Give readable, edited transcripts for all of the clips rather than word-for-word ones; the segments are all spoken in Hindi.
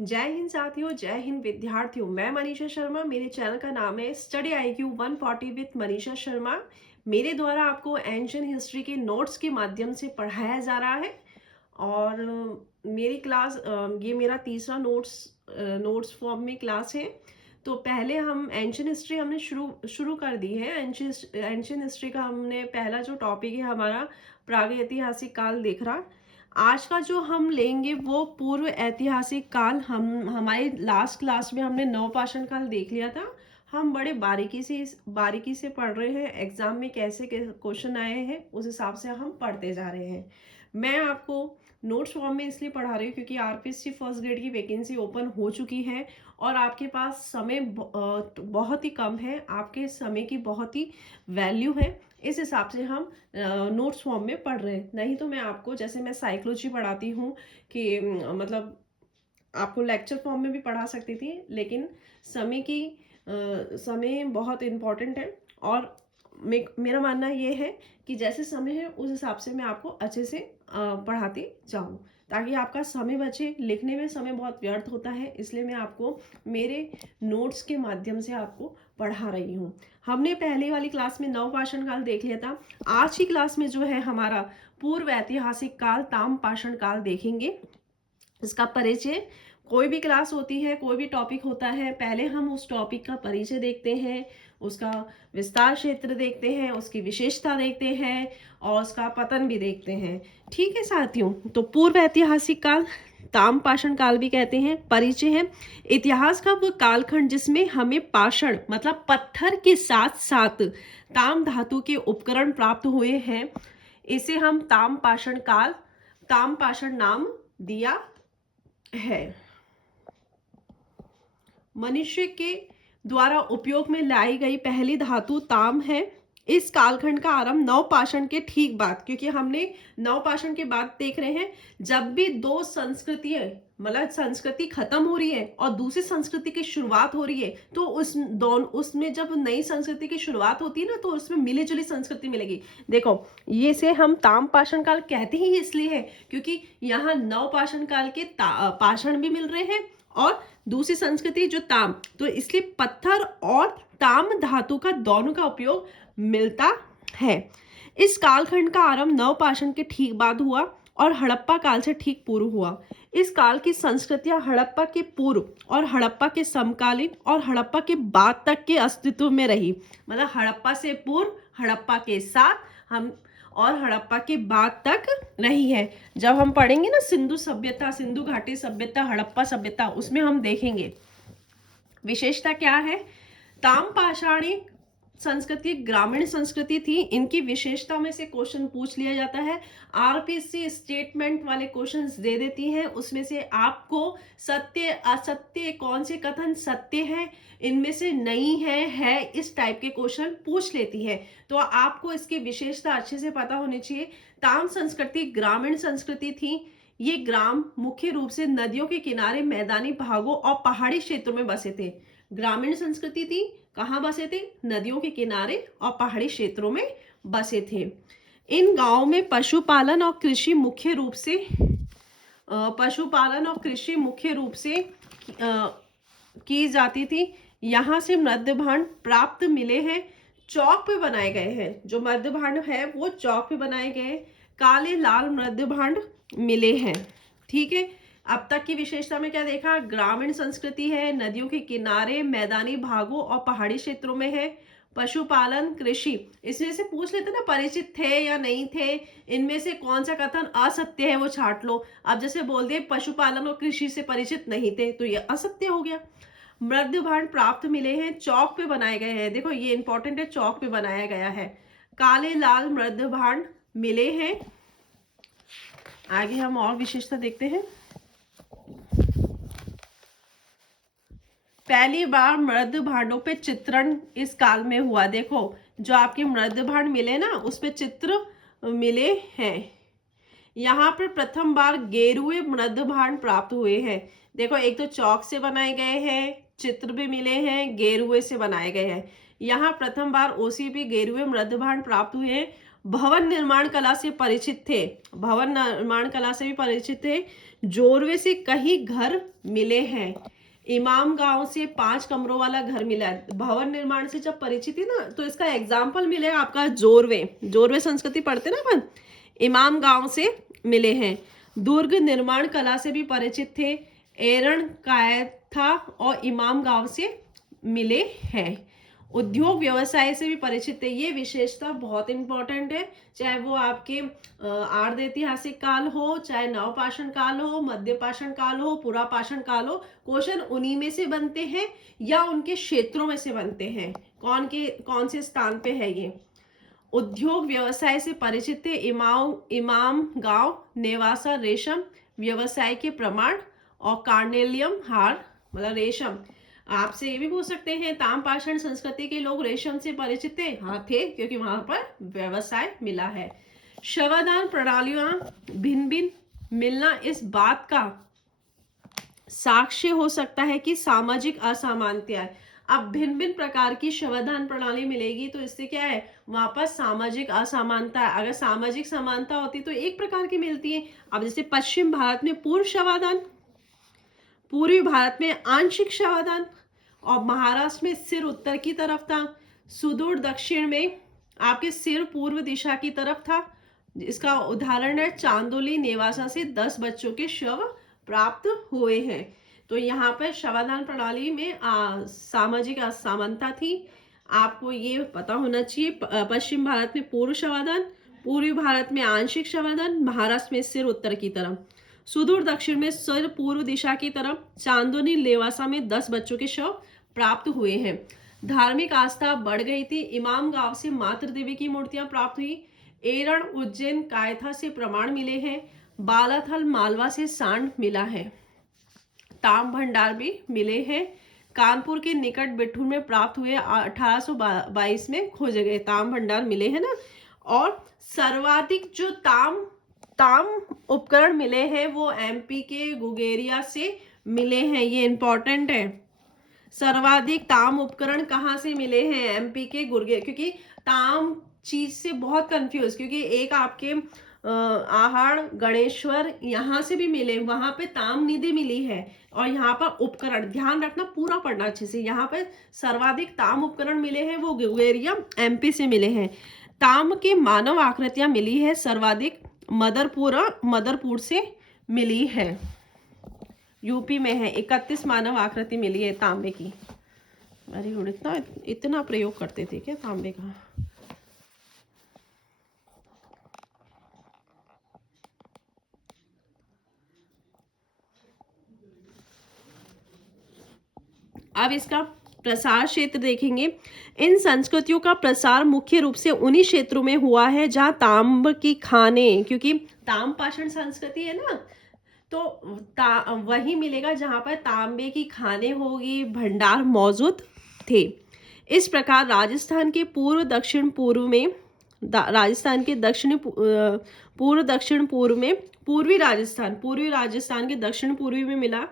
जय हिंद साथियों, जय हिंद विद्यार्थियों। मैं मनीषा शर्मा। मेरे चैनल का नाम है study IQ 140 with Manisha Sharma. मेरे द्वारा आपको एंशियंट हिस्ट्री के नोट्स के माध्यम से पढ़ाया जा रहा है। और मेरी क्लास ये मेरा तीसरा नोट्स फॉर्म में क्लास है। तो पहले हम एंशियंट हिस्ट्री हमने शुरू कर दी है। एंशियंट हिस्ट्री का हमने पहला जो टॉपिक है हमारा प्रागैतिहासिक काल देख रहा। आज का जो हम लेंगे वो पूर्व ऐतिहासिक काल। हम हमारी लास्ट क्लास में हमने नवपाषाण काल देख लिया था। हम बड़े बारीकी से पढ़ रहे हैं। एग्जाम में कैसे क्वेश्चन आए हैं उस हिसाब से हम पढ़ते जा रहे हैं। मैं आपको नोट्स फॉर्म में इसलिए पढ़ा रही हूँ क्योंकि RPSC फर्स्ट ग्रेड की वैकेंसी ओपन हो चुकी है और आपके पास समय बहुत ही कम है। आपके समय की बहुत ही वैल्यू है। इस हिसाब से हम नोट्स फॉर्म में पढ़ रहे हैं। नहीं तो मैं आपको, जैसे मैं साइकोलॉजी पढ़ाती हूँ कि मतलब आपको लेक्चर फॉर्म में भी पढ़ा सकती थी, लेकिन समय बहुत इम्पोर्टेंट है। और मेरा मानना ये है कि जैसे समय है उस हिसाब से मैं आपको अच्छे से पढ़ाती जाऊँ ताकि आपका समय बचे। लिखने में समय बहुत व्यर्थ होता है, इसलिए मैं आपको मेरे नोट्स के माध्यम से आपको पढ़ा रही हूँ। हमने पहले वाली क्लास में नवपाषाण काल देख लिया था। आज की क्लास में जो है हमारा पूर्व ऐतिहासिक काल ताम्रपाषाण काल देखेंगे। इसका परिचय, कोई भी क्लास होती है, कोई भी टॉपिक होता है, पहले हम उस टॉपिक का परिचय देखते हैं, उसका विस्तार क्षेत्र देखते हैं, उसकी विशेषता देखते हैं और उसका पतन भी देखते हैं। ठीक है साथियों, तो पूर्व ऐतिहासिक काल ताम्रपाषाण काल भी कहते हैं। परिचय है, इतिहास का वो कालखंड जिसमें हमें पाषाण मतलब पत्थर के साथ साथ ताम धातु के उपकरण प्राप्त हुए हैं, इसे हम ताम्रपाषाण नाम दिया है। मनुष्य के द्वारा उपयोग में लाई गई पहली धातु ताम है। इस कालखंड का आरंभ नवपाषाण के ठीक बाद, क्योंकि हमने नवपाषाण के बाद देख रहे हैं जब भी दो संस्कृतियां मतलब संस्कृति खत्म हो रही है और दूसरी संस्कृति की शुरुआत हो रही है, तो उसमें जब नई संस्कृति की शुरुआत होती है ना, तो उसमें मिली जुली संस्कृति मिलेगी। देखो, ये से हम ताम्रपाषाण काल कहते ही इसलिए है क्योंकि यहाँ नवपाषाण काल के पाषाण भी मिल रहे हैं और दूसरी संस्कृति जो ताम, तो इसलिए पत्थर और ताम धातु का दोनों का उपयोग मिलता है। इस कालखंड का आरंभ नवपाषाण के ठीक बाद हुआ और हड़प्पा काल से ठीक पूर्व हुआ। इस काल की संस्कृतियां हड़प्पा के पूर्व और हड़प्पा के समकालीन और हड़प्पा के बाद तक के अस्तित्व में रही। मतलब हड़प्पा से पूर्व, हड़प्पा के साथ हम और हड़प्पा के बाद तक रही है। जब हम पढ़ेंगे ना सिंधु सभ्यता, सिंधु घाटी सभ्यता, हड़प्पा सभ्यता, उसमें हम देखेंगे विशेषता क्या है। ताम्रपाषाणी संस्कृति ग्रामीण संस्कृति थी। इनकी विशेषता में से क्वेश्चन पूछ लिया जाता है। RPSC स्टेटमेंट वाले क्वेश्चंस दे देती है, उसमें से आपको सत्य असत्य, कौन से कथन सत्य है, इनमें से नहीं है, इस टाइप के क्वेश्चन पूछ लेती है। तो आपको इसकी विशेषता अच्छे से पता होनी चाहिए। ताम संस्कृति ग्रामीण संस्कृति थी। ये ग्राम मुख्य रूप से नदियों के किनारे, मैदानी भागों और पहाड़ी क्षेत्रों में बसे थे। ग्रामीण संस्कृति थी, कहाँ बसे थे? नदियों के किनारे और पहाड़ी क्षेत्रों में बसे थे। इन गांवों में पशुपालन और कृषि मुख्य रूप से की जाती थी। यहाँ से मृद भांड प्राप्त मिले हैं, चौक पे बनाए गए हैं। जो मृद भांड है वो चौक पे बनाए गए। काले लाल मृद भांड मिले हैं। ठीक है, अब तक की विशेषता में क्या देखा? ग्रामीण संस्कृति है, नदियों के किनारे, मैदानी भागों और पहाड़ी क्षेत्रों में है। पशुपालन, कृषि, इसमें से पूछ लेते ना परिचित थे या नहीं थे, इनमें से कौन सा कथन असत्य है वो छाट लो। अब जैसे बोल दिए पशुपालन और कृषि से परिचित नहीं थे, तो ये असत्य हो गया। मृद भांड प्राप्त मिले हैं, चौक पे बनाए गए हैं। देखो ये इंपॉर्टेंट है, चौक पे बनाया गया है। काले लाल मृद भांड मिले हैं। आगे हम और विशेषता देखते हैं। पहली बार मृद भांडों पे चित्रण इस काल में हुआ। देखो जो आपके मृद भांड मिले ना, उस पे चित्र मिले हैं। यहाँ पर प्रथम बार गेरुए मृद भांड प्राप्त हुए हैं। देखो एक तो चौक से बनाए गए हैं, चित्र भी मिले हैं, गेरुए से बनाए गए हैं। यहाँ प्रथम बार OCP गेरुए मृद भांड प्राप्त हुए हैं भवन निर्माण कला से परिचित थे, भवन निर्माण कला से भी परिचित थे। जोरवे से कई घर मिले हैं। इमाम गांव से 5 कमरों वाला घर मिला है। भवन निर्माण से जब परिचित है ना, तो इसका एग्जाम्पल मिलेगा आपका जोरवे। जोरवे संस्कृति पढ़ते ना अपन, इमाम गांव से मिले हैं। दुर्ग निर्माण कला से भी परिचित थे। एरण कायथा और इमाम गांव से मिले हैं। उद्योग व्यवसाय से भी परिचित है। ये विशेषता बहुत इंपॉर्टेंट है, चाहे वो आपके आर्ध ऐतिहासिक काल हो, चाहे नवपाषाण काल हो, मध्यपाषाण काल हो, पुरापाषाण काल हो, क्वेश्चन उन्हीं में से बनते हैं या उनके क्षेत्रों में से बनते हैं, कौन से स्थान पे है ये। उद्योग व्यवसाय से परिचित थे। इमाम गांव नेवासा रेशम व्यवसाय के प्रमाण और कार्नेलियम हार मतलब रेशम। आपसे ये भी पूछ सकते हैं, ताम्रपाषाण संस्कृति के लोग रेशम से परिचित थे? हाँ थे, क्योंकि वहां पर व्यवसाय मिला है। शवदान प्रणालियां भिन्न भिन्न मिलना इस बात का साक्ष्य हो सकता है कि सामाजिक असमानता है। अब भिन्न भिन्न प्रकार की शवदान प्रणाली मिलेगी तो इससे क्या है, वहां पर सामाजिक असमानता है। अगर सामाजिक समानता होती तो एक प्रकार की मिलती है। अब जैसे पश्चिम भारत में पूर्व शवदान, पूर्वी भारत में आंशिक शवदान, और महाराष्ट्र में सिर उत्तर की तरफ था। सुदूर दक्षिण में आपके सिर पूर्व दिशा की तरफ था। इसका उदाहरण है चांदोली नेवासा से 10 बच्चों के शव प्राप्त हुए हैं। तो यहाँ पर शवदान प्रणाली में सामाजिक असमानता थी। आपको ये पता होना चाहिए। पश्चिम भारत में पूर्व शवदान, पूर्वी भारत में आंशिक शवदान, महाराष्ट्र में सिर उत्तर की तरफ, सुदूर दक्षिण में सिर पूर्व दिशा की तरफ, चांदोली नेवासा में 10 बच्चों के शव प्राप्त हुए हैं। धार्मिक आस्था बढ़ गई थी। इमाम गांव से मातृ देवी की मूर्तियां प्राप्त हुई। एरण उज्जैन कायथा से प्रमाण मिले हैं। बालाथल मालवा से सांड मिला है। ताम भंडार भी मिले हैं। कानपुर के निकट बिठूर में प्राप्त हुए 1822 में खोजे गए ताम भंडार मिले हैं ना। और सर्वाधिक जो ताम उपकरण मिले हैं वो एमपी के गुगेरिया से मिले हैं। ये इंपॉर्टेंट है। सर्वाधिक ताम उपकरण कहाँ से मिले हैं? एमपी के गुर्गे, क्योंकि ताम चीज से बहुत कंफ्यूज, क्योंकि एक आपके आहड़ गणेश्वर यहाँ से भी मिले, वहां पे ताम निधि मिली है, और यहाँ पर उपकरण ध्यान रखना, पूरा पढ़ना अच्छे से। यहाँ पर सर्वाधिक ताम उपकरण मिले हैं वो गुगेरिया एमपी से मिले हैं। ताम की मानव आकृतियां मिली है सर्वाधिक मदरपुर से मिली है। यूपी में है 31 मानव आकृति मिली है तांबे की। Very good. इतना प्रयोग करते थे क्या तांबे का? अब इसका प्रसार क्षेत्र देखेंगे। इन संस्कृतियों का प्रसार मुख्य रूप से उन्हीं क्षेत्रों में हुआ है जहां तांब की खानें, क्योंकि ताम्रपाषाण संस्कृति है ना, तो वही मिलेगा जहां पर तांबे की खानें होगी, भंडार मौजूद थे। इस प्रकार राजस्थान के पूर्व दक्षिण पूर्व में, राजस्थान के दक्षिण पूर्व दक्षिण पूर्व में, पूर्वी राजस्थान के दक्षिण पूर्वी में मिला,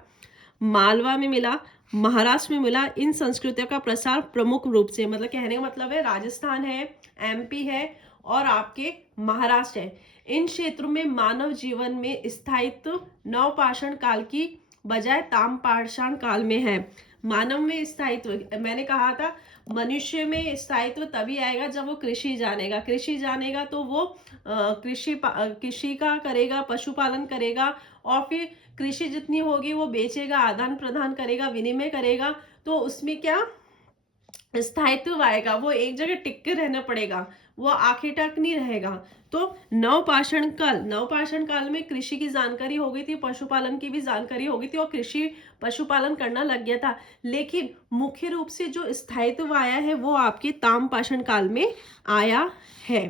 मालवा में मिला, महाराष्ट्र में मिला। इन संस्कृतियों का प्रसार प्रमुख रूप से, मतलब कहने का मतलब है राजस्थान है, एमपी है और आपके महाराष्ट्र है। इन क्षेत्रों में मानव जीवन में स्थायित्व नवपाषाण काल की बजाय ताम्रपाषाण काल में है। मानव में स्थायित्व, मैंने कहा था मनुष्य में स्थायित्व तभी आएगा जब वो कृषि जानेगा तो वो कृषि का करेगा, पशुपालन करेगा, और फिर कृषि जितनी होगी वो बेचेगा, आदान प्रदान करेगा, विनिमय करेगा, तो उसमें क्या स्थायित्व आएगा। वो एक जगह टिक के रहना पड़ेगा, वो आखिर तक नहीं रहेगा। तो नवपाषाण काल में कृषि की जानकारी हो गई थी, पशुपालन की भी जानकारी हो गई थी, और कृषि पशुपालन करना लग गया था। लेकिन मुख्य रूप से जो स्थायित्व आया है वो आपके ताम्रपाषाण काल में आया है।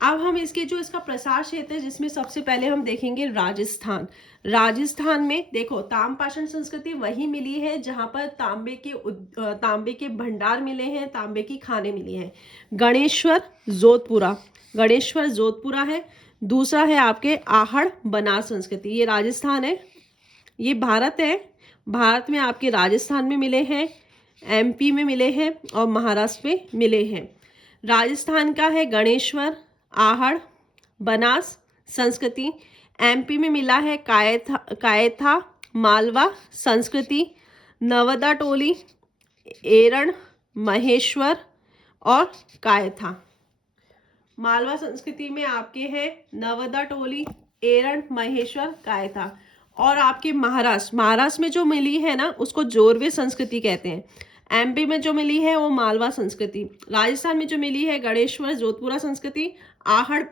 अब हम इसका प्रसार क्षेत्र, जिसमें सबसे पहले हम देखेंगे राजस्थान में देखो ताम्रपाषाण संस्कृति वही मिली है जहां पर तांबे के भंडार मिले हैं, तांबे की खाने मिली हैं। गणेश्वर जोधपुरा है। दूसरा है आपके आहड़ बनास संस्कृति, ये राजस्थान है, ये भारत है। भारत में आपके राजस्थान में मिले हैं, एमपी में मिले हैं और महाराष्ट्र में मिले हैं। राजस्थान का है गणेश्वर, आहड़, बनास संस्कृति। एमपी में मिला है कायथा मालवा संस्कृति, नवदा टोली, एरण, महेश्वर और कायथा। मालवा संस्कृति में आपके हैं नवदा टोली, एरण, महेश्वर, कायथा। और आपके महाराष्ट्र में जो मिली है ना उसको जोरवे संस्कृति कहते हैं। एमपी में जो मिली है वो मालवा संस्कृति। राजस्थान में जो मिली है गणेश्वर जोधपुरा संस्कृति, आहड़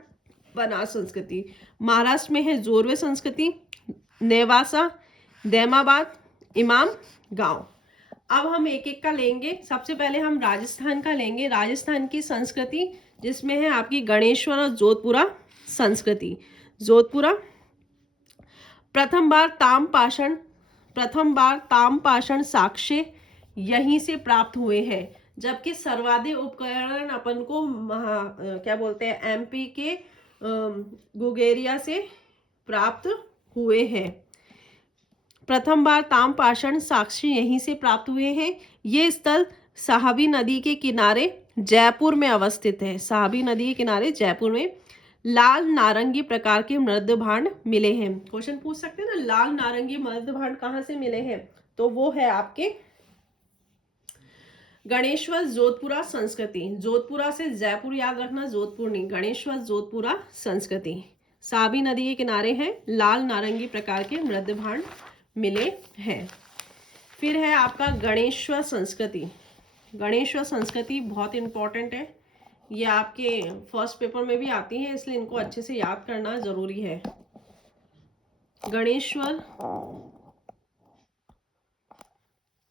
बनास संस्कृति। महाराष्ट्र में है जोरवे संस्कृति, नेवासा, दैमाबाद, इमाम गांव। अब हम एक एक का लेंगे। सबसे पहले हम राजस्थान का लेंगे। राजस्थान की संस्कृति जिसमें है आपकी गणेश्वर और जोधपुरा संस्कृति। जोधपुरा प्रथम बार ताम्रपाषाण साक्ष्य यहीं से प्राप्त हुए हैं, जबकि सर्वाधिक उपकरण अपन को क्या बोलते हैं एमपी के गुगेरिया से प्राप्त हुए हैं। प्रथम बार ताम्रपाषाण साक्ष्य यहीं से प्राप्त हुए हैं। ये स्थल साहबी नदी के किनारे जयपुर में अवस्थित है। साहबी नदी के किनारे जयपुर में लाल नारंगी प्रकार के मृद भांड मिले हैं। क्वेश्चन पूछ सकते हैं ना, लाल नारंगी मृद भांड कहाँ से मिले हैं? तो वो है आपके गणेश्वर जोधपुरा संस्कृति। जोधपुरा से जयपुर याद रखना, जोधपुर नहीं, गणेश्वर जोधपुरा संस्कृति। साबी नदी के किनारे हैं, लाल नारंगी प्रकार के मृद भांड मिले हैं। फिर है आपका गणेश्वर संस्कृति। गणेश्वर संस्कृति बहुत इंपॉर्टेंट है, ये आपके फर्स्ट पेपर में भी आती है, इसलिए इनको अच्छे से याद करना जरूरी है।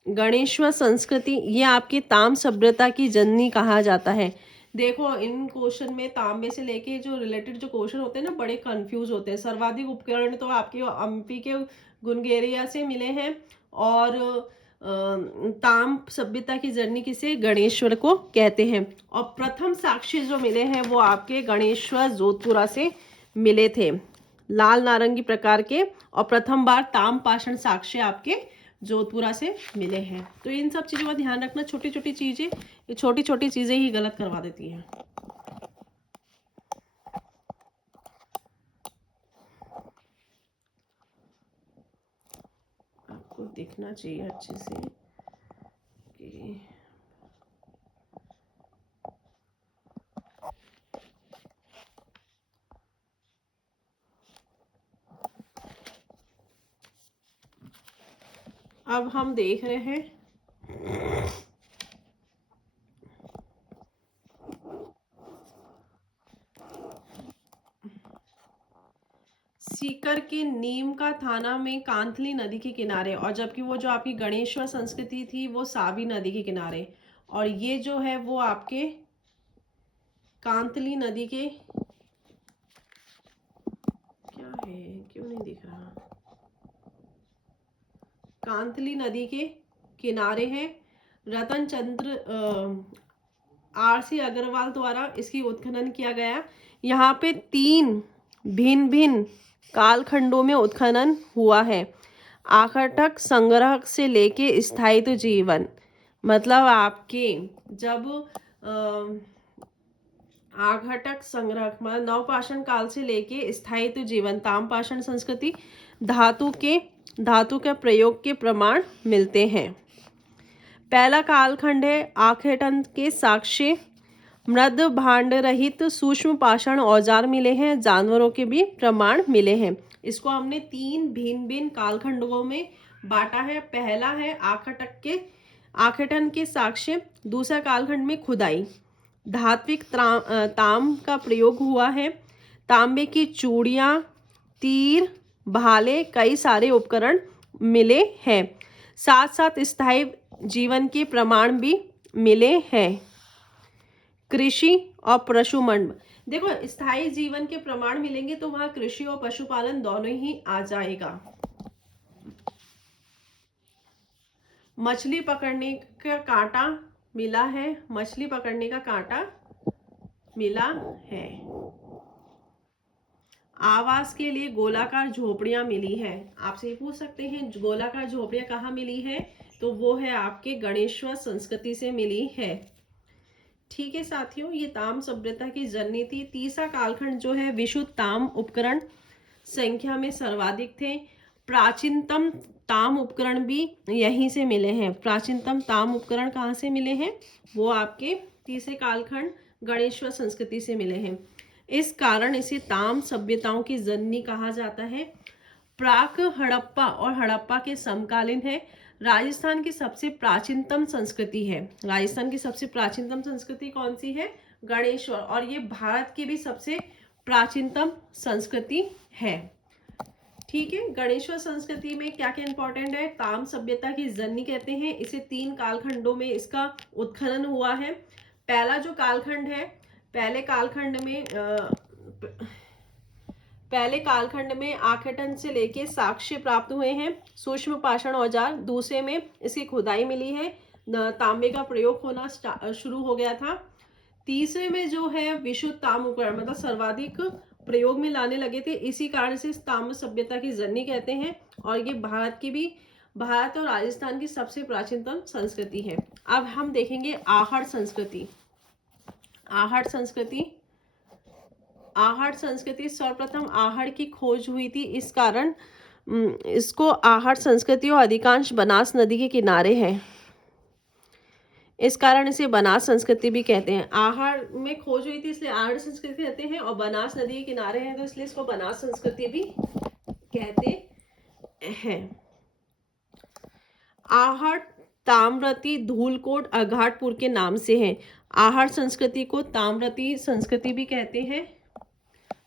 गणेश्वर संस्कृति ये आपकी ताम सभ्यता की जननी कहा जाता है। देखो इन क्वेश्चन में तांबे से लेके जो रिलेटेड जो क्वेश्चन होते हैं ना बड़े कंफ्यूज होते हैं। सर्वाधिक उपकरण तो आपके एमपी के गुनगेरिया से मिले हैं, और ताम सभ्यता की जननी किसे, गणेश्वर को कहते हैं। और प्रथम साक्ष्य जो मिले हैं वो आपके गणेश्वर जोधपुरा से मिले थे, लाल नारंगी प्रकार के, और प्रथम बार ताम्रपाषाण साक्ष्य आपके जोधपुरा से मिले हैं। तो इन सब चीज़ों का ध्यान रखना, छोटी छोटी चीज़ें, ये छोटी छोटी चीज़ें ही गलत करवा देती हैं। आपको दिखना चाहिए अच्छे से कि अब हम देख रहे हैं सीकर के नीम का थाना में कांतली नदी के किनारे, और जबकि वो जो आपकी गणेश्वर संस्कृति थी वो सावी नदी के किनारे, और ये जो है वो आपके कांतली नदी के, क्या है क्यों नहीं दिख रहा, कांतली नदी के किनारे है। रतन चंद्र आर.सी. अग्रवाल द्वारा इसकी उत्खनन किया गया। यहाँ पे 3 भिन्न भिन्न कालखंडों में उत्खनन हुआ है। आखटक संग्रह से लेके स्थायित्व जीवन, मतलब आपके जब आघटक संग्रह मतलब नवपाषाण काल से लेके स्थायित्व जीवन, ताम्रपाषाण संस्कृति, धातु के प्रयोग के प्रमाण मिलते हैं। पहला कालखंड है आखेटन के साक्ष्य, मृद भांड रहित सूक्ष्म पाषाण औजार मिले हैं, जानवरों के भी प्रमाण मिले हैं। इसको हमने 3 भिन्न भिन्न कालखंडों में बांटा है। पहला है आखेटन के साक्ष्य, दूसरा कालखंड में खुदाई, धात्विक ताम का प्रयोग हुआ है, तांबे की चूड़ियाँ, तीर, भाले, कई सारे उपकरण मिले हैं। साथ साथ स्थायी जीवन के प्रमाण भी मिले हैं। कृषि और पशुमंड, देखो स्थायी जीवन के प्रमाण मिलेंगे तो वहां कृषि और पशुपालन दोनों ही आ जाएगा। मछली पकड़ने का कांटा मिला है, मछली पकड़ने का कांटा मिला है। आवास के लिए गोलाकार झोपड़ियां मिली है। आपसे ये पूछ सकते हैं गोलाकार झोपड़ियां कहाँ मिली है, तो वो है आपके गणेश्वर संस्कृति से मिली है। ठीक है साथियों, ये ताम सभ्यता की जननी थी। तीसरा कालखंड जो है विशुद्ध ताम उपकरण संख्या में सर्वाधिक थे। प्राचीनतम ताम उपकरण भी यहीं से मिले हैं। प्राचीनतम ताम उपकरण कहाँ से मिले हैं? वो आपके तीसरे कालखंड गणेश्वर संस्कृति से मिले हैं। इस कारण इसे ताम सभ्यताओं की जननी कहा जाता है। प्राक हड़प्पा और हड़प्पा के समकालीन है। राजस्थान की सबसे प्राचीनतम संस्कृति है। राजस्थान की सबसे प्राचीनतम संस्कृति कौन सी है? गणेश्वर। और ये भारत की भी सबसे प्राचीनतम संस्कृति है। ठीक है, गणेश्वर संस्कृति में क्या क्या इंपॉर्टेंट है? ताम सभ्यता की जननी कहते हैं इसे। 3 कालखंडों में इसका उत्खनन हुआ है। पहला जो कालखंड है, पहले कालखंड में आखेटन से लेके साक्ष्य प्राप्त हुए हैं, सूक्ष्म पाषाण औजार। दूसरे में इसकी खुदाई मिली है, तांबे का प्रयोग होना शुरू हो गया था। तीसरे में जो है विशुद्ध ताम उपकरण मतलब सर्वाधिक प्रयोग में लाने लगे थे, इसी कारण से ताम्र सभ्यता की जननी कहते हैं। और ये भारत और राजस्थान की सबसे प्राचीनतम संस्कृति है। अब हम देखेंगे आहड़ संस्कृति। आहड़ संस्कृति सर्वप्रथम आहड़ की खोज हुई थी, इस कारण इसको आहड़ संस्कृति और अधिकांश बनास नदी के किनारे है, इस कारण इसे बनास संस्कृति भी कहते हैं। आहड़ में खोज हुई थी इसलिए आहड़ संस्कृति कहते हैं, और बनास नदी के किनारे है तो इसलिए इसको बनास संस्कृति भी कहते हैं। आहड़ ताम्रवती धूलकोट अघाटपुर के नाम से है। आहड़ संस्कृति को ताम्रवती संस्कृति भी कहते हैं,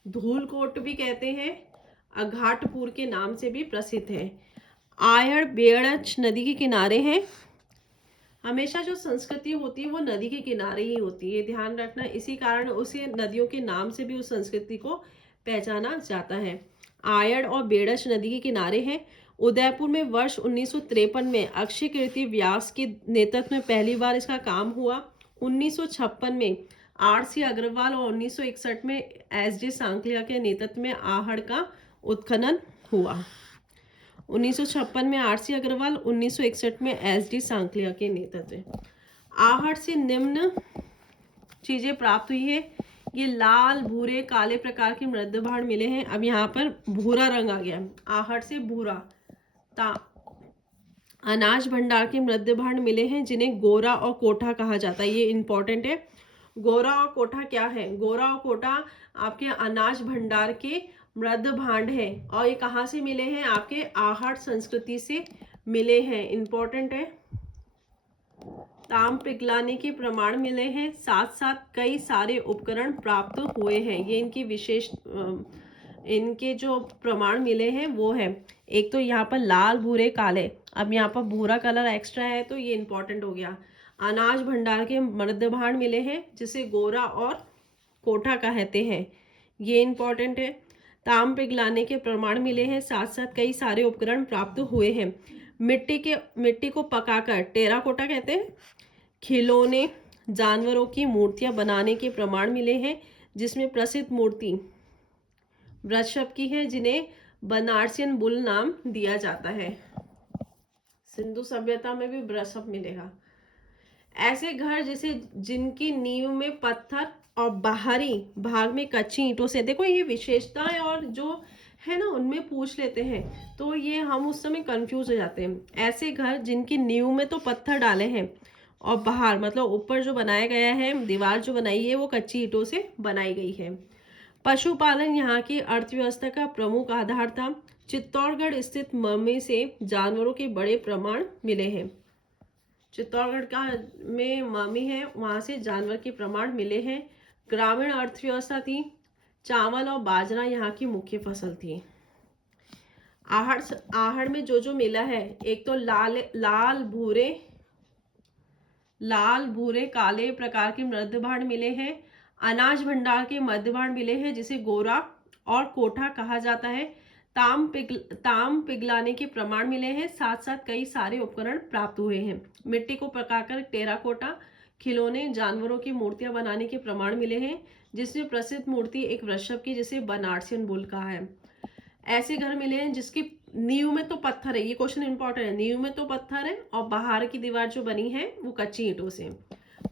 धूलकोट भी कहते हैं, अघाटपुर के नाम से भी प्रसिद्ध है। आयड़ बेड़च नदी के किनारे है। हमेशा जो संस्कृति होती है वो नदी के किनारे ही होती है, ध्यान रखना। इसी कारण उसे नदियों के नाम से भी उस संस्कृति को पहचाना जाता है। आयड़ और बेड़च नदी के किनारे हैं। उदयपुर में वर्ष 1953 में अक्षय कीर्ति व्यास के नेतृत्व में पहली बार इसका काम हुआ। 1956 में आर.सी. अग्रवाल और 1961 में एस.डी. सांकलिया के नेतृत्व में आहड़ का उत्खनन हुआ। 1956 में आर.सी. अग्रवाल, 1961 में एस.डी. सांकलिया के नेतृत्व। आहड़ से निम्न चीजें प्राप्त हुई है। ये लाल, भूरे, काले प्रकार के मृद भांड मिले हैं। अब यहाँ पर भूरा रंग आ गया, आहड़ से भूरा। अनाज भंडार के मृद भांड मिले हैं जिन्हें गोरा और कोठा कहा जाता है। ये इंपॉर्टेंट है। गोरा और कोठा क्या है? गोरा और कोठा आपके अनाज भंडार के मृद भांड है, और ये कहाँ से मिले हैं? आपके आहड़ संस्कृति से मिले हैं, इंपॉर्टेंट है। ताम पिघलाने के प्रमाण मिले हैं, साथ साथ कई सारे उपकरण प्राप्त हुए हैं। ये इनके जो प्रमाण मिले हैं वो है, एक तो यहाँ पर लाल, भूरे, काले। अब यहाँ पर भूरा कलर एक्स्ट्रा है तो ये इंपॉर्टेंट हो गया। अनाज भंडार के मृद भांड मिले हैं जिसे गोरा और कोठा कहते हैं, ये इंपॉर्टेंट है। ताम पिघलाने के प्रमाण मिले हैं, साथ साथ कई सारे उपकरण प्राप्त हुए हैं। मिट्टी को पकाकर टेराकोटा कहते हैं। खिलौने, जानवरों की मूर्तियां बनाने के प्रमाण मिले हैं, जिसमें प्रसिद्ध मूर्ति वृषभ की है, जिन्हें बनारसियन बुल नाम दिया जाता है। सिंधु सभ्यता में भी वृषभ मिलेगा। ऐसे घर जिनकी नींव में पत्थर और बाहरी भाग में कच्ची ईंटों से, देखो ये विशेषताएं और जो है ना उनमें पूछ लेते हैं तो ये हम उस समय कंफ्यूज हो जाते हैं। ऐसे घर जिनकी नींव में तो पत्थर डाले हैं और बाहर मतलब ऊपर जो बनाया गया है, दीवार जो बनाई है वो कच्ची ईंटों से बनाई गई है। पशुपालन यहाँ की अर्थव्यवस्था का प्रमुख आधार था। चित्तौड़गढ़ स्थित मम्मी से जानवरों के बड़े प्रमाण मिले हैं। चित्तौड़गढ़ का में मम्मी है, वहाँ से जानवर के प्रमाण मिले हैं। ग्रामीण अर्थव्यवस्था थी, चावल और बाजरा यहाँ की मुख्य फसल थी। आहड़ में जो मिला है, एक तो लाल भूरे काले प्रकार के मृद भांड मिले हैं। अनाज भंडार के मृद भांड मिले हैं जिसे गोरा और कोठा कहा जाता है। ताम पिघलाने के प्रमाण मिले हैं, साथ साथ कई सारे उपकरण प्राप्त हुए हैं। मिट्टी को पकाकर टेराकोटा, खिलौने, जानवरों की मूर्तियां बनाने के प्रमाण मिले हैं, जिसमें प्रसिद्ध मूर्ति एक वृषभ की जिसे बनारसियन बुल कहा है। ऐसे घर मिले हैं जिसकी नींव में तो पत्थर है, ये क्वेश्चन इंपॉर्टेंट है, नींव में तो पत्थर है और बाहर की दीवार जो बनी है वो कच्ची ईंटों से।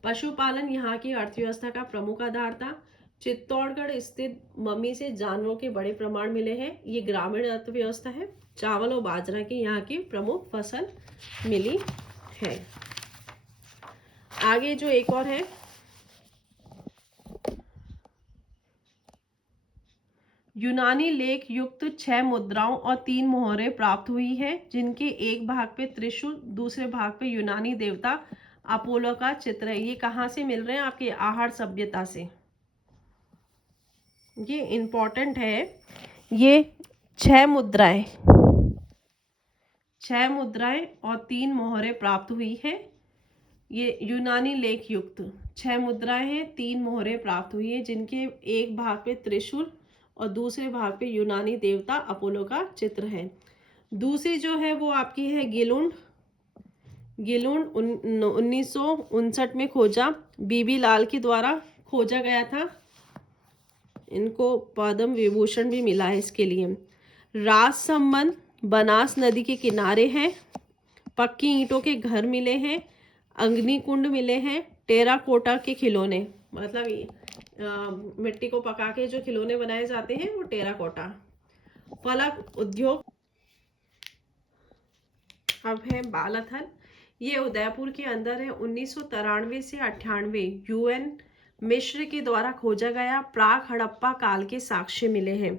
पशुपालन यहाँ की अर्थव्यवस्था का प्रमुख आधार था। चित्तौड़गढ़ स्थित मम्मी से जानवरों के बड़े प्रमाण मिले हैं। ये ग्रामीण अर्थव्यवस्था है। चावल और बाजरा की यहाँ की प्रमुख फसल मिली है। आगे जो एक और है, यूनानी लेख युक्त 6 मुद्राओं और 3 मोहरें प्राप्त हुई है, जिनके एक भाग पे त्रिशूल, दूसरे भाग पे यूनानी देवता अपोलो का चित्र है। ये कहाँ से मिल रहे हैं? आपके आहड़ सभ्यता से। ये इंपॉर्टेंट है। ये 6 मुद्राएं और 3 मोहरें प्राप्त हुई है। ये यूनानी लेख युक्त 6 मुद्राएं हैं, 3 मोहरें प्राप्त हुई है, जिनके एक भाग पे त्रिशूल और दूसरे भाग पे यूनानी देवता अपोलो का चित्र है। दूसरी जो है वो आपकी है गिलुंड 1959 में खोजा, बीबी लाल के द्वारा खोजा गया था। इनको पद्म विभूषण भी मिला है इसके लिए। राज संबंध बनास नदी के किनारे हैं। पक्की ईंटों के घर मिले हैं। अग्निकुंड मिले हैं। टेराकोटा के खिलौने, मतलब मिट्टी को पका के जो खिलौने बनाए जाते हैं वो टेराकोटा। फलक उद्योग। अब है बालाथल। ये उदयपुर के अंदर है। 1993 से 98 UN मिश्र के द्वारा खोजा गया प्राक हड़प्पा काल के साक्ष्य मिले हैं।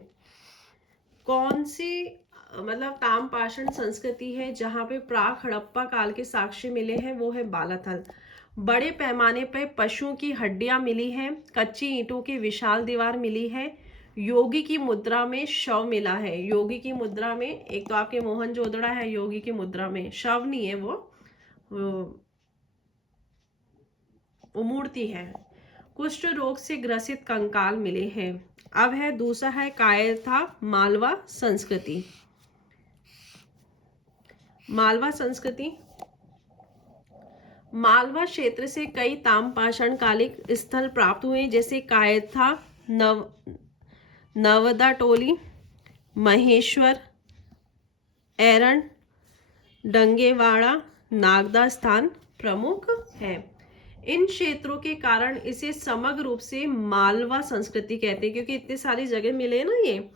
कौन सी मतलब ताम्रपाषाण संस्कृति है जहाँ पे प्राक हड़प्पा काल के साक्ष्य मिले हैं? वो है बालाथल। बड़े पैमाने पर पशुओं की हड्डियां मिली हैं। कच्ची ईंटों की विशाल दीवार मिली है। योगी की मुद्रा में शव मिला है। योगी की मुद्रा में एक तो आपके मोहनजोदड़ो है, योगी की मुद्रा में शव नहीं है, वो मूर्ति है। कुष्ठ रोग से ग्रसित कंकाल मिले हैं। अब है दूसरा है कायथा मालवा संस्कृति। मालवा संस्कृति, मालवा क्षेत्र से कई ताम्रपाषाण कालिक स्थल प्राप्त हुए, जैसे कायथा, नवदा टोली, महेश्वर, एरन, डंगेवाड़ा, नागदा स्थान प्रमुख है। इन क्षेत्रों के कारण इसे समग्र रूप से मालवा संस्कृति कहते हैं, क्योंकि इतनी सारी जगह मिले ना ये।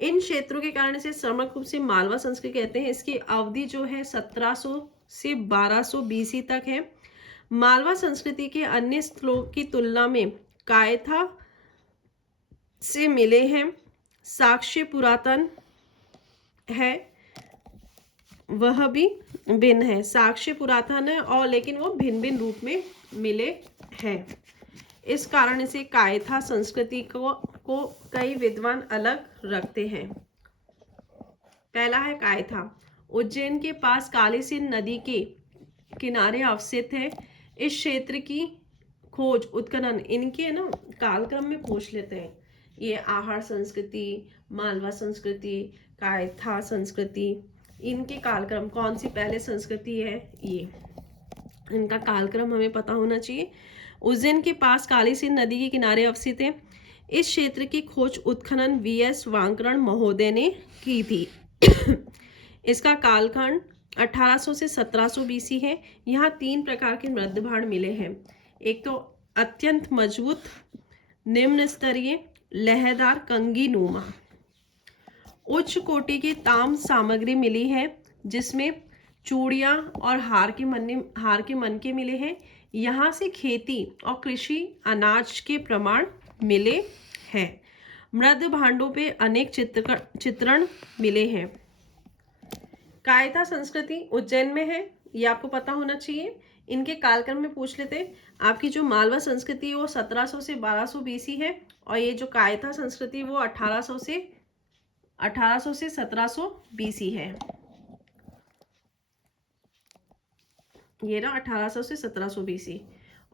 इन क्षेत्रों के कारण इसे समग्र रूप से मालवा संस्कृति कहते हैं। इसकी अवधि जो है 1700 से 1200 BC तक है। मालवा संस्कृति के अन्य स्थलों की तुलना में कायथा से मिले हैं साक्ष्य पुरातन है, वह भी भिन्न है। साक्ष्य पुरातन है और लेकिन वो भिन्न भिन्न रूप में मिले हैं। इस कारण इसे कायथा संस्कृति को कई विद्वान अलग रखते हैं। पहला है कायथा। उज्जैन के पास कालीसिंध नदी के किनारे अवस्थित है। इस क्षेत्र की खोज उत्खनन, इनके ना कालक्रम में पूछ लेते हैं। ये आहार संस्कृति, मालवा संस्कृति, कायथा संस्कृति, इनके कालक्रम कौन सी पहले संस्कृति है, ये इनका कालक्रम हमें पता होना चाहिए। उज्जैन के पास कालीसिंध नदी के किनारे अवस्थित है। इस क्षेत्र की खोज उत्खनन VS वांकरण महोदय ने की थी। इसका कालखंड 1800 से 1700 BC है। यहाँ 3 प्रकार के मृदभांड मिले हैं। एक तो अत्यंत मजबूत, निम्न स्तरीय, लहरदार, कंगी नुमा। उच्च कोटि की ताम्र सामग्री मिली है, जिसमें चूड़ियाँ और हार के मनके मिले हैं। यहाँ से खेती और कृषि अनाज के प्रमाण मिले हैं। मृद भांडों पे अनेक चित्रण मिले हैं। कायथा संस्कृति उज्जैन में है, ये आपको पता होना चाहिए। इनके कालक्रम में पूछ लेते। आपकी जो मालवा संस्कृति है वो 1700 से 1200 BC है, और ये जो कायथा संस्कृति वो 1800 से 1700 BC है। ये ना 1800 से 1700 BC।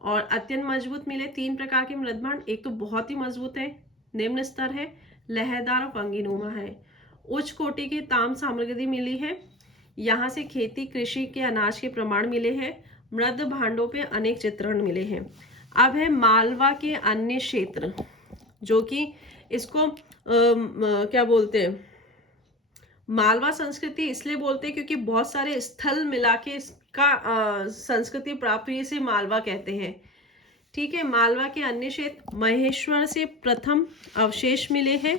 और अत्यंत मजबूत मिले 3 प्रकार के मृदभांड। एक तो बहुत ही मजबूत है, निम्न स्तर है, लहरदार और कंगीनुमा है। उच्च कोटि की ताम्र सामग्री मिली है। यहाँ से खेती कृषि के अनाज के प्रमाण मिले हैं। मृद भांडों पे अनेक चित्रण मिले हैं। अब है मालवा के अन्य क्षेत्र, जो कि इसको क्या बोलते हैं, मालवा संस्कृति इसलिए बोलते हैं क्योंकि बहुत सारे स्थल मिला के इसका संस्कृति प्राप्त हुई, इसे मालवा कहते हैं। ठीक है। मालवा के अन्य क्षेत्र महेश्वर से प्रथम अवशेष मिले हैं।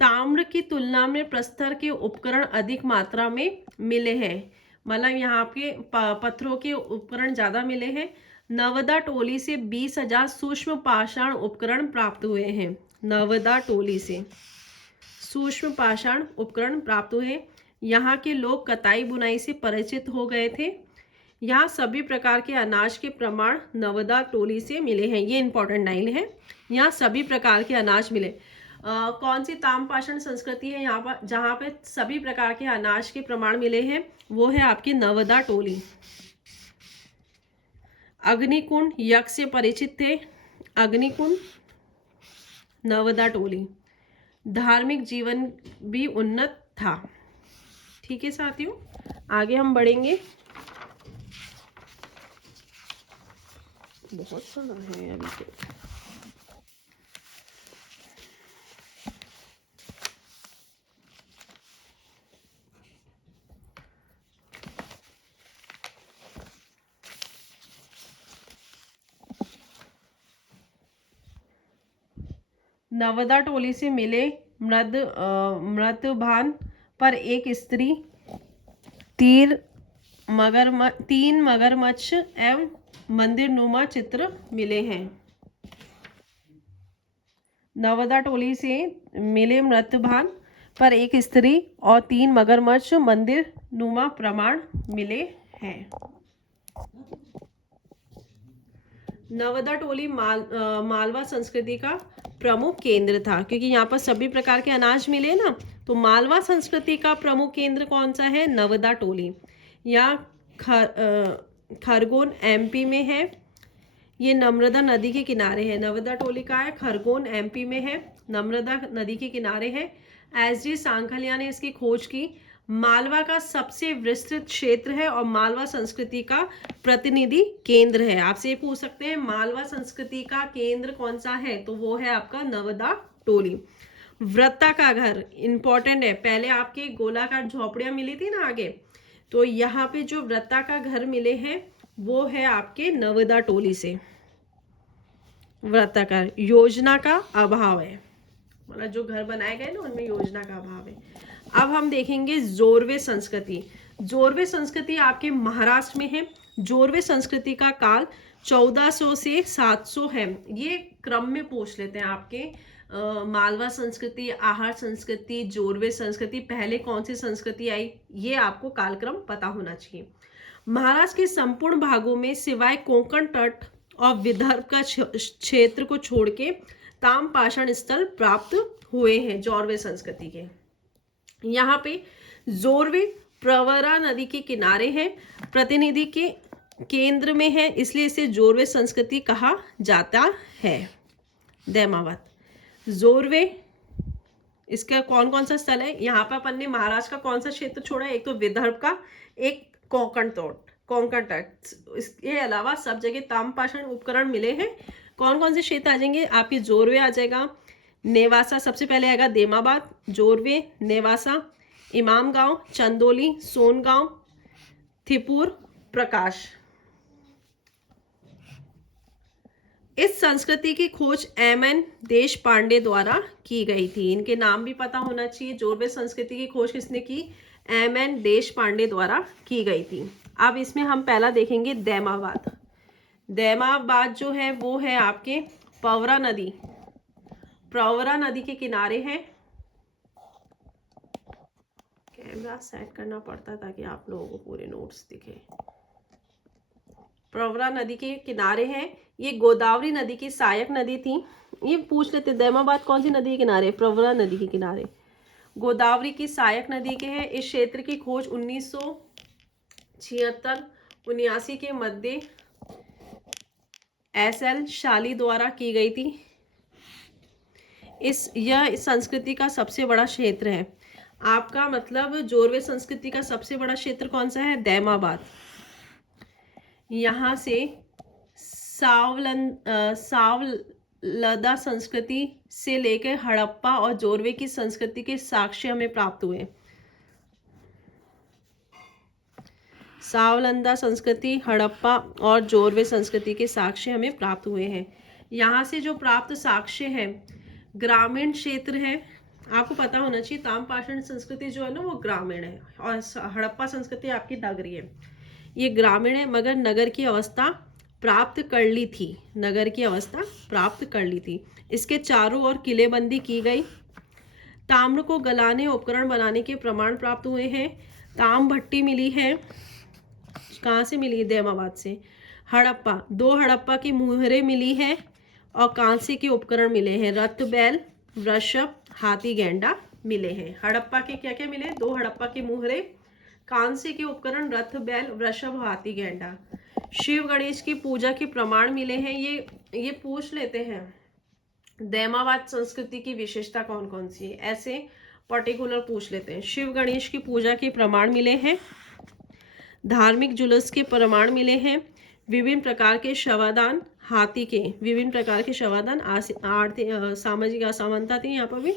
ताम्र की तुलना में प्रस्तर के उपकरण अधिक मात्रा में मिले हैं, मतलब यहाँ के पत्थरों के उपकरण ज्यादा मिले हैं। नवदा टोली से 20,000 सूक्ष्म पाषाण उपकरण प्राप्त हुए हैं। नवदा टोली से सूक्ष्म पाषाण उपकरण प्राप्त हुए। यहाँ के लोग कताई बुनाई से परिचित हो गए थे। यहाँ सभी प्रकार के अनाज के प्रमाण नवदा टोली से मिले हैं। ये इंपॉर्टेंट लाइन है, यहाँ सभी प्रकार के अनाज मिले। कौन सी ताम्रपाषाण संस्कृति है यहाँ पर जहाँ पे सभी प्रकार के अनाज के प्रमाण मिले हैं? वो है आपकी नवदा टोली। अग्निकुंड यज्ञ से परिचित थे। अग्निकुंड, नवदा टोली। धार्मिक जीवन भी उन्नत था। ठीक है साथियों, आगे हम बढ़ेंगे। बहुत सारा है अभी तो। नवदा टोली से मिले मृतभान पर एक स्त्री, तीन मगरमच्छ एवं मंदिर नुमा चित्र मिले हैं। नवदा टोली से मिले मृतभान पर एक स्त्री और 3 मगरमच्छ मंदिर नुमा प्रमाण मिले हैं। नवदा टोली मालवा संस्कृति का प्रमुख केंद्र था, क्योंकि यहाँ पर सभी प्रकार के अनाज मिले ना, तो मालवा संस्कृति का प्रमुख केंद्र कौन सा है? नवदा टोली। यहाँ खरगोन एमपी में है। ये नर्मदा नदी के किनारे है। नवदा टोली का है, खरगोन एमपी में है, नर्मदा नदी के किनारे है। एस.जी. सांखलिया ने इसकी खोज की। मालवा का सबसे विस्तृत क्षेत्र है और मालवा संस्कृति का प्रतिनिधि केंद्र है। आपसे ये पूछ सकते हैं मालवा संस्कृति का केंद्र कौन सा है, तो वो है आपका नवदा टोली। वृत्ताकार इंपॉर्टेंट है, पहले आपके गोलाकार झोपड़ियां मिली थी ना आगे, तो यहाँ पे जो वृत्ताकार घर मिले हैं वो है आपके नवदा टोली से। वृत्ताकार, योजना का अभाव है, मतलब जो घर बनाए गए ना उनमें योजना का अभाव है। अब हम देखेंगे जोरवे संस्कृति। जोरवे संस्कृति आपके महाराष्ट्र में है। जोरवे संस्कृति का काल 1400 से 700 है। ये क्रम में पूछ लेते हैं आपके मालवा संस्कृति, आहार संस्कृति, जोरवे संस्कृति, पहले कौन सी संस्कृति आई, ये आपको कालक्रम पता होना चाहिए। महाराष्ट्र के संपूर्ण भागों में सिवाय कोंकण तट और विदर्भ का क्षेत्र को छोड़ के ताम्रपाषाण स्थल प्राप्त हुए हैं जोरवे संस्कृति के। यहाँ पे जोरवे प्रवरा नदी के किनारे है, प्रतिनिधि के केंद्र में है, इसलिए इसे जोरवे संस्कृति कहा जाता है। दैमावत जोरवे, इसका कौन कौन सा स्थल है? यहाँ पर अपन ने महाराष्ट्र का कौन सा क्षेत्र छोड़ा है? एक तो विदर्भ का, एक कोंकण तट। इसके अलावा सब जगह ताम्रपाषाण उपकरण मिले हैं। कौन कौन से क्षेत्र आ जाएंगे? आपके जोरवे आ जाएगा, नेवासा सबसे पहले आएगा, देमाबाद, जोरवे, नेवासा, इमामगांव, चंदोली, सोनगांव, थिपुर, प्रकाश। इस संस्कृति की खोज एम.एन. देशपांडे द्वारा की गई थी। इनके नाम भी पता होना चाहिए। जोरवे संस्कृति की खोज किसने की? एम.एन. देशपांडे द्वारा की गई थी। अब इसमें हम पहला देखेंगे दैमाबाद। दैमाबाद जो है वो है आपके प्रवरा नदी के किनारे है। कैमरा सेट करना पड़ता है ताकि आप लोगों को पूरे नोट्स दिखे। प्रवरा नदी के किनारे है। ये गोदावरी नदी की सहायक नदी थी। ये पूछ लेते दैमाबाद कौन सी नदी के किनारे? प्रवरा नदी के किनारे, गोदावरी की सहायक नदी के है। इस क्षेत्र की खोज 1976-79 के मध्य एस.एल. शाली द्वारा की गई थी। यह इस संस्कृति का सबसे बड़ा क्षेत्र है। आपका मतलब जोरवे संस्कृति का सबसे बड़ा क्षेत्र कौन सा है? दैमाबाद। यहाँ से सावलदा संस्कृति से लेकर हड़प्पा और जोरवे की संस्कृति के साक्ष्य हमें प्राप्त हुए। सावलंदा संस्कृति, हड़प्पा और जोरवे संस्कृति के साक्ष्य हमें प्राप्त हुए हैं। यहाँ से जो प्राप्त साक्ष्य है ग्रामीण क्षेत्र है। आपको पता होना चाहिए ताम्रपाषाण संस्कृति जो है ना वो ग्रामीण है और हड़प्पा संस्कृति आपकी नगरीय है। ये ग्रामीण है मगर नगर की अवस्था प्राप्त कर ली थी, नगर की अवस्था प्राप्त कर ली थी। इसके चारों ओर किलेबंदी की गई। ताम्र को गलाने उपकरण बनाने के प्रमाण प्राप्त हुए हैं। ताम भट्टी मिली है। कहाँ से मिली? दैमाबाद से। हड़प्पा, 2 हड़प्पा की मुहरें मिली है और कांसे के उपकरण मिले हैं। रथ, बैल, वृषभ, हाथी, गेंडा मिले हैं। हड़प्पा के क्या क्या मिले? 2 हड़प्पा की मुहरें, कांसे के उपकरण, रथ, बैल, वृषभ, हाथी, गेंडा। शिव गणेश की पूजा के प्रमाण मिले हैं। ये पूछ लेते हैं दैमाबाद संस्कृति की विशेषता कौन कौन सी है, ऐसे पर्टिकुलर पूछ लेते हैं। शिव गणेश की पूजा के प्रमाण मिले हैं। धार्मिक जुलूस के प्रमाण मिले हैं। विभिन्न प्रकार के शवादान, हाथी के विभिन्न प्रकार के शवादान, आर्थिक सामाजिक असमानता थी यहाँ पर भी।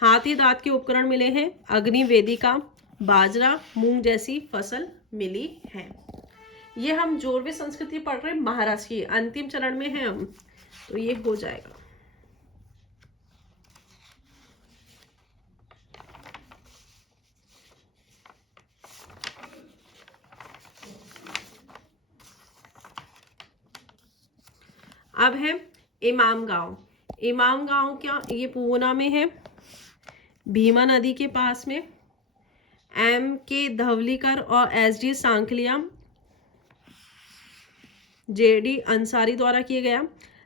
हाथी दांत के उपकरण मिले हैं। अग्नि वेदिका, बाजरा, मूंग जैसी फसल मिली है। ये हम जोरवे संस्कृति पढ़ रहे हैं महाराष्ट्र की, अंतिम चरण में है हम, तो ये हो जाएगा। अब है इमाम गांव। इमाम गांव क्या? ये पूना में है, भीमा नदी के पास में। M.K. धवलीकर और S.D. सांखलिया, J.D. अंसारी द्वारा किया गया।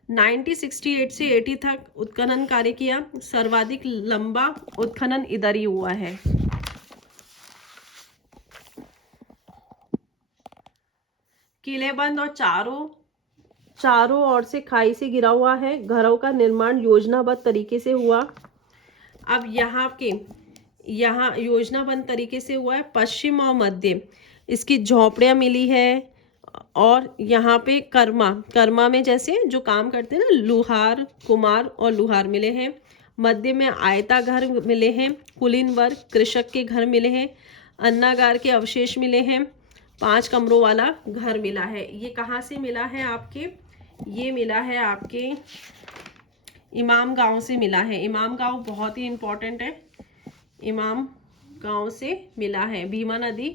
1968 से 80 तक उत्खनन कार्य किया। सर्वाधिक लंबा उत्खनन इधर ही हुआ है। किलेबंद और चारों ओर से खाई से घिरा हुआ है। घरों का निर्माण योजनाबद्ध तरीके से हुआ। अब यहाँ योजनाबद्ध तरीके से हुआ है। पश्चिम और मध्य इसकी झोपड़ियाँ मिली है। और यहाँ पे कर्मा में जैसे जो काम करते हैं ना, लुहार, कुमार और लुहार मिले हैं। मध्य में आयता घर मिले हैं। कुलीन वर्ग, कृषक के घर मिले हैं। अन्नागार के अवशेष मिले हैं। 5 कमरों वाला घर मिला है। ये कहाँ से मिला है आपके? ये मिला है आपके इमाम गांव से मिला है। इमाम गांव बहुत ही इम्पोर्टेंट है। इमाम गांव से मिला है। भीमा नदी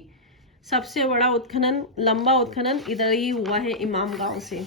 सबसे बड़ा उत्खनन, लंबा उत्खनन इधर ही हुआ है, इमाम गांव से।